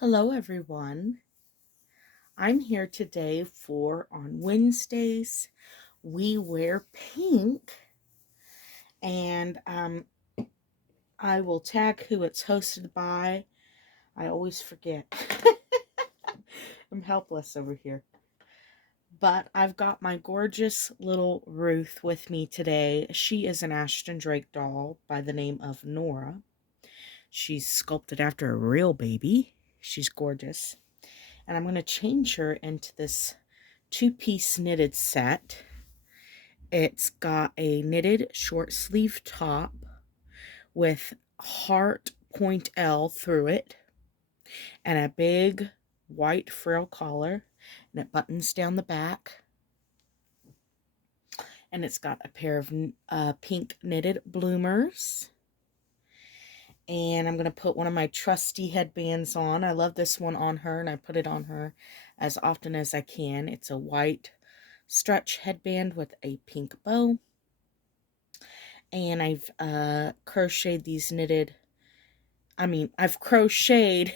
Hello, everyone. I'm here today for on Wednesdays, we wear pink, and I will tag who it's hosted by. I always forget. I'm helpless over here. But I've got my gorgeous little Ruth with me today. She is an Ashton Drake doll by the name of Nora. She's sculpted after a real baby. She's gorgeous. And I'm going to change her into this two-piece knitted set. It's got a knitted short sleeve top with heart point L through it and a big white frill collar, and it buttons down the back, and it's got a pair of pink knitted bloomers. And I'm going to put one of my trusty headbands on. I love this one on her, and I put it on her as often as I can. It's a white stretch headband with a pink bow. And I've crocheted these I've crocheted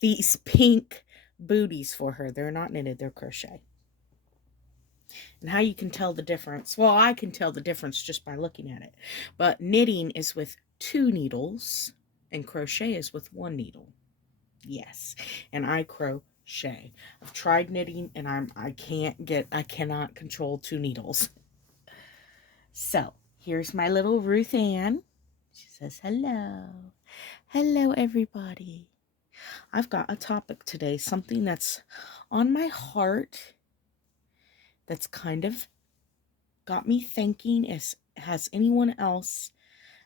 these pink booties for her. They're not knitted, they're crochet. And how you can tell the difference, well, I can tell the difference just by looking at it. But knitting is with 2 needles, and crochet is with 1 needle. Yes, and I crochet. I've tried knitting, and I cannot control 2 needles. So, here's my little Ruth Ann. She says, hello. Hello, everybody. I've got a topic today, something that's on my heart that's kind of got me thinking. Has anyone else,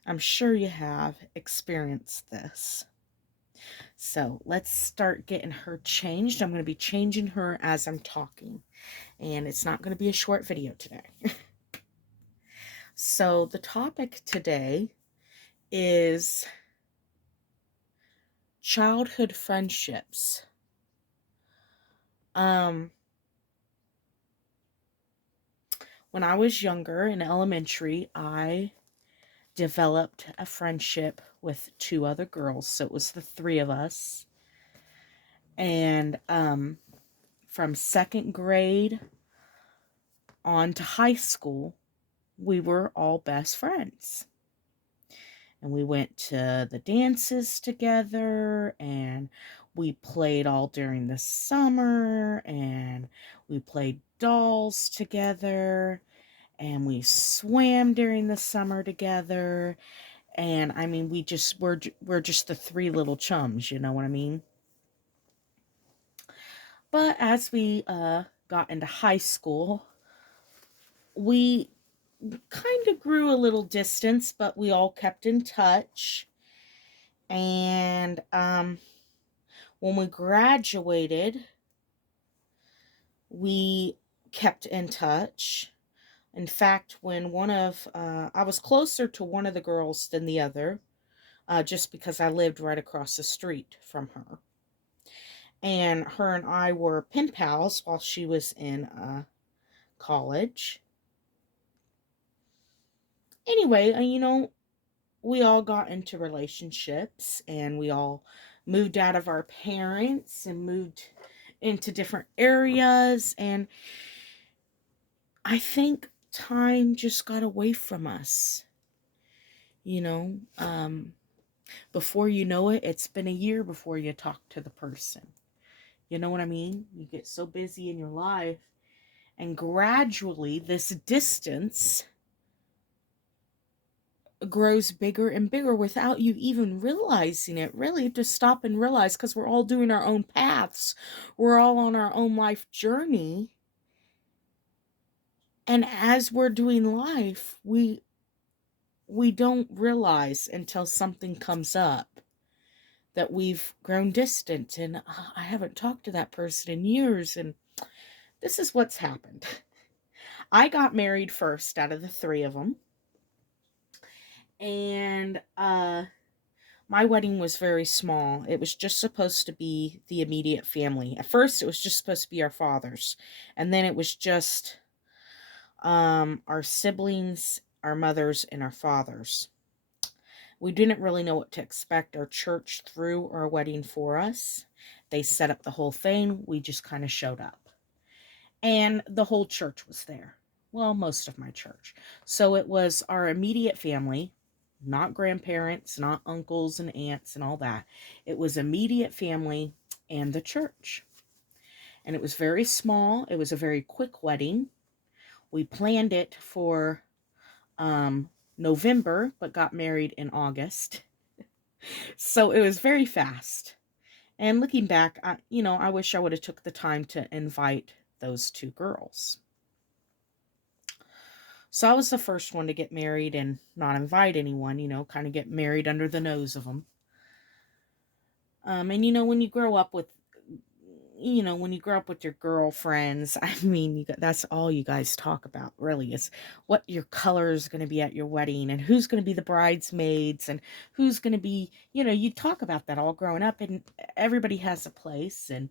I'm sure you have, experienced this? So let's start getting her changed. I'm going to be changing her as I'm talking, and it's not going to be a short video today. So the topic today is childhood friendships. When I was younger in elementary, I developed a friendship with 2 other girls. So it was the 3 of us. And from 2nd grade on to high school, we were all best friends. And we went to the dances together, and we played all during the summer, and we played dolls together, and we swam during the summer together. And I mean, we're just the 3 little chums, you know what I mean? But as we got into high school, we kind of grew a little distance, but we all kept in touch. And when we graduated, we kept in touch. In fact, when I was closer to one of the girls than the other, just because I lived right across the street from her. And her and I were pen pals while she was in college. Anyway, we all got into relationships, and we all moved out of our parents and moved into different areas. And I think time just got away from us. You know, before you know it, it's been a year before you talk to the person. You know what I mean? You get so busy in your life, and gradually this distance grows bigger and bigger without you even realizing it. Really, to stop and realize, because we're all doing our own paths. We're all on our own life journey. And as we're doing life, we don't realize until something comes up that we've grown distant, and I haven't talked to that person in years. And this is what's happened. I got married first out of the 3 of them. And my wedding was very small. It was just supposed to be the immediate family. At first, it was just supposed to be our fathers. And then it was just our siblings, our mothers, and our fathers. We didn't really know what to expect. Our church threw our wedding for us. They set up the whole thing. We just kind of showed up. And the whole church was there. Well, most of my church. So it was our immediate family, not grandparents, not uncles and aunts and all that. It was immediate family and the church. And it was very small. It was a very quick wedding. We planned it for November, but got married in August. So it was very fast. And looking back, I wish I would have took the time to invite those two girls. So I was the first one to get married and not invite anyone, kind of get married under the nose of them. And when you grow up with, your girlfriends, I mean, that's all you guys talk about, really, is what your color is going to be at your wedding and who's going to be the bridesmaids and who's going to be, you talk about that all growing up, and everybody has a place, and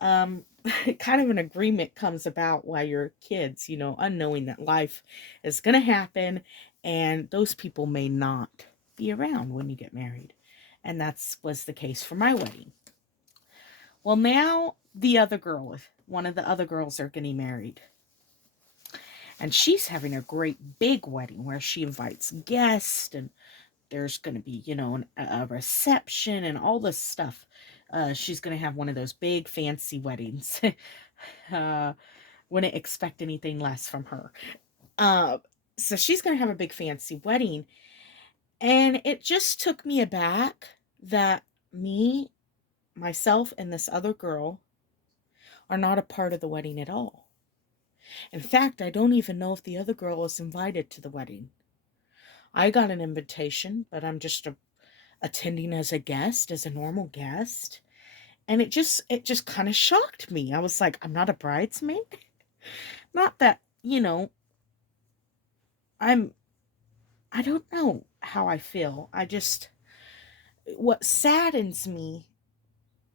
kind of an agreement comes about while you're kids, unknowing that life is going to happen and those people may not be around when you get married. And that was the case for my wedding. Well, now one of the other girls are getting married. And she's having a great big wedding where she invites guests, and there's going to be, a reception and all this stuff. She's going to have one of those big fancy weddings. Wouldn't expect anything less from her. So she's going to have a big fancy wedding. And it just took me aback that myself, and this other girl are not a part of the wedding at all. In fact, I don't even know if the other girl was invited to the wedding. I got an invitation, but I'm just attending as a guest, as a normal guest. And it just kind of shocked me. I was like, I'm not a bridesmaid? Not that, I don't know how I feel. What saddens me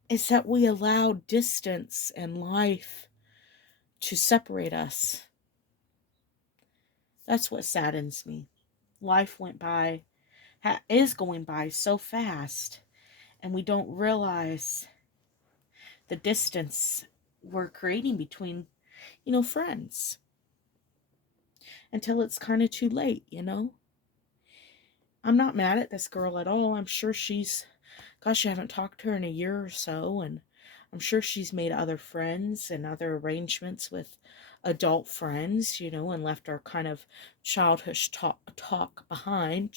is that we allow distance and life to separate us. That's what saddens me. Life is going by so fast, and we don't realize the distance we're creating between, friends, until it's kind of too late, I'm not mad at this girl at all. I'm sure I haven't talked to her in a year or so, and I'm sure she's made other friends and other arrangements with adult friends, and left our kind of childhood talk behind.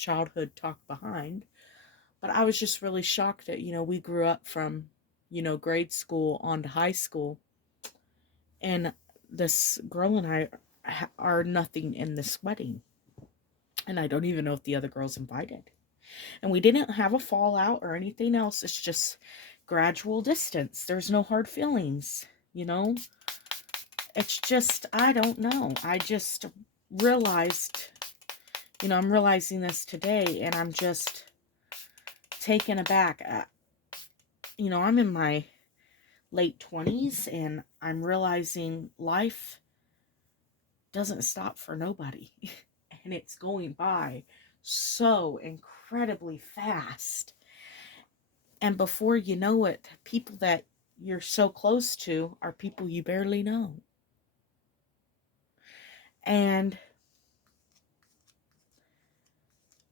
But I was just really shocked that, we grew up from, grade school on to high school, and this girl and I are nothing in this wedding. And I don't even know if the other girl's invited. And we didn't have a fallout or anything else. It's just gradual distance. There's no hard feelings, It's just, I don't know. I just realized, I'm realizing this today, and I'm just taken aback. I'm in my late 20s, and I'm realizing life doesn't stop for nobody. And it's going by so incredibly fast. And before you know it, people that you're so close to are people you barely know. And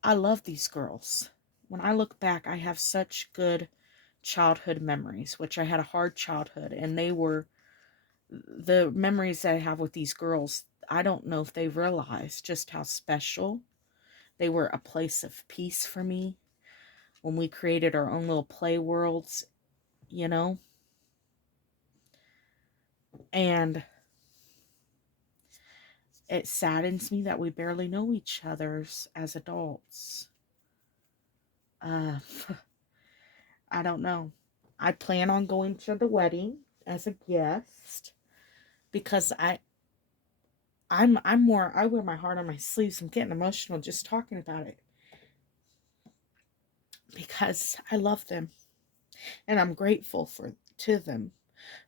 I love these girls. When I look back, I have such good childhood memories, which I had a hard childhood, and they were the memories that I have with these girls. I don't know if they realize just how special they were. A place of peace for me when we created our own little play worlds, and it saddens me that we barely know each other as adults. I don't know. I plan on going to the wedding as a guest because I wear my heart on my sleeves. I'm getting emotional just talking about it because I love them, and I'm grateful to them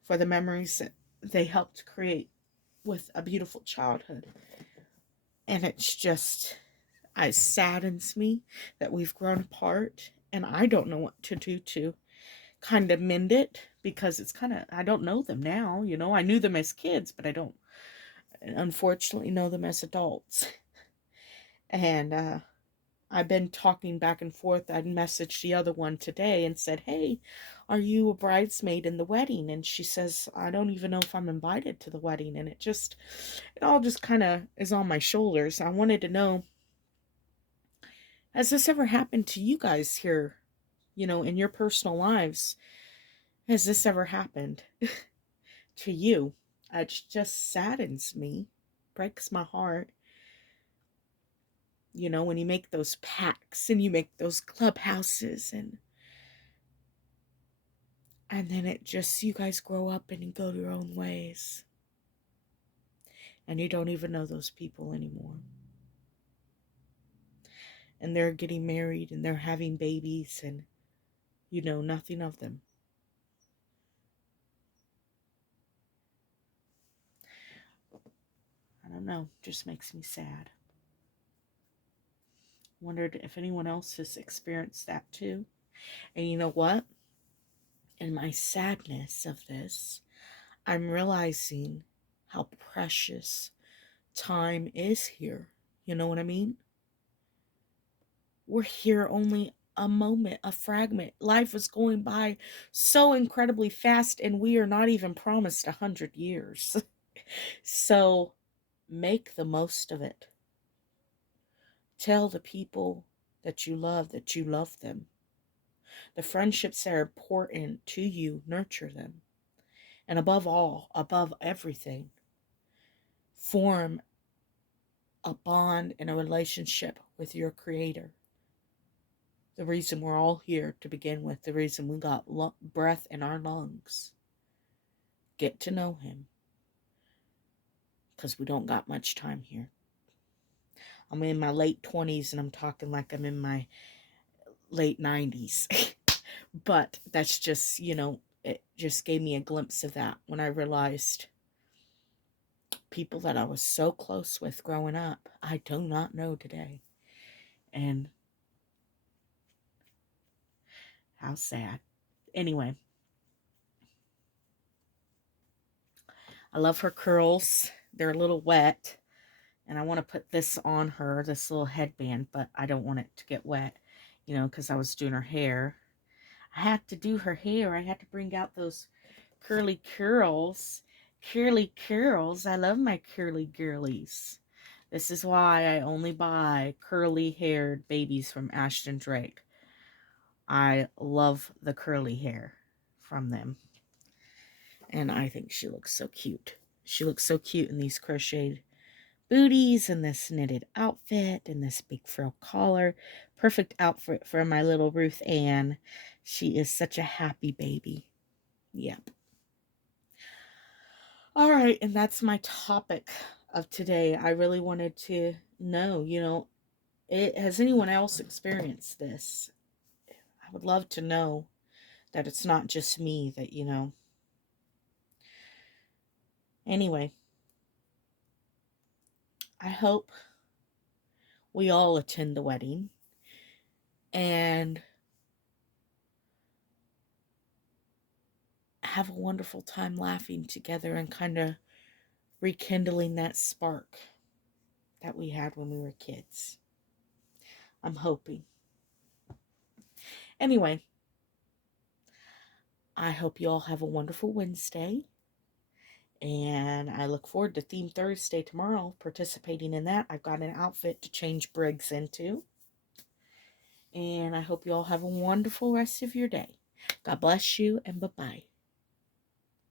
for the memories that they helped create with a beautiful childhood. And it saddens me that we've grown apart, and I don't know what to do to kind of mend it, because it's kind of, I don't know them now, you know. I knew them as kids, but I don't, unfortunately, know them as adults. And I've been talking back and forth. I messaged the other one today and said, hey, are you a bridesmaid in the wedding? And she says, I don't even know if I'm invited to the wedding. And it all just kind of is on my shoulders. I wanted to know, has this ever happened to you guys here, you know, in your personal lives? Has this ever happened to you? It just saddens me, breaks my heart. You know, when you make those pacts and you make those clubhouses, and then it just, you guys grow up and you go your own ways. And you don't even know those people anymore. And they're getting married and they're having babies and you know nothing of them. I don't know, just makes me sad. Wondered if anyone else has experienced that too. And you know what? In my sadness of this, I'm realizing how precious time is here. You know what I mean? We're here only a moment, a fragment. Life is going by so incredibly fast, and we are not even promised 100 years. So make the most of it. Tell the people that you love them. The friendships that are important to you, nurture them. And above all, above everything, form a bond and a relationship with your Creator. The reason we're all here to begin with, the reason we got breath in our lungs. Get to know Him, because we don't got much time here. I'm in my late 20s and I'm talking like I'm in my late 90s. But that's just, you know, it just gave me a glimpse of that when I realized people that I was so close with growing up, I do not know today. And how sad. Anyway, I love her curls. They're a little wet. And I want to put this on her, this little headband, but I don't want it to get wet, you know, because I was doing her hair. I had to do her hair. I had to bring out those curly curls. Curly curls. I love my curly girlies. This is why I only buy curly-haired babies from Ashton Drake. I love the curly hair from them. And I think she looks so cute. She looks so cute in these crocheted booties and this knitted outfit and this big frill collar. Perfect outfit for my little Ruth Ann. She is such a happy baby. Yep. All right, and that's my topic of today. I really wanted to know, you know, has anyone else experienced this? I would love to know that it's not just me, that, you know. Anyway, I hope we all attend the wedding and have a wonderful time laughing together and kind of rekindling that spark that we had when we were kids. I'm hoping. Anyway, I hope you all have a wonderful Wednesday. And I look forward to Theme Thursday tomorrow, participating in that. I've got an outfit to change Briggs into. And I hope you all have a wonderful rest of your day. God bless you, and bye-bye.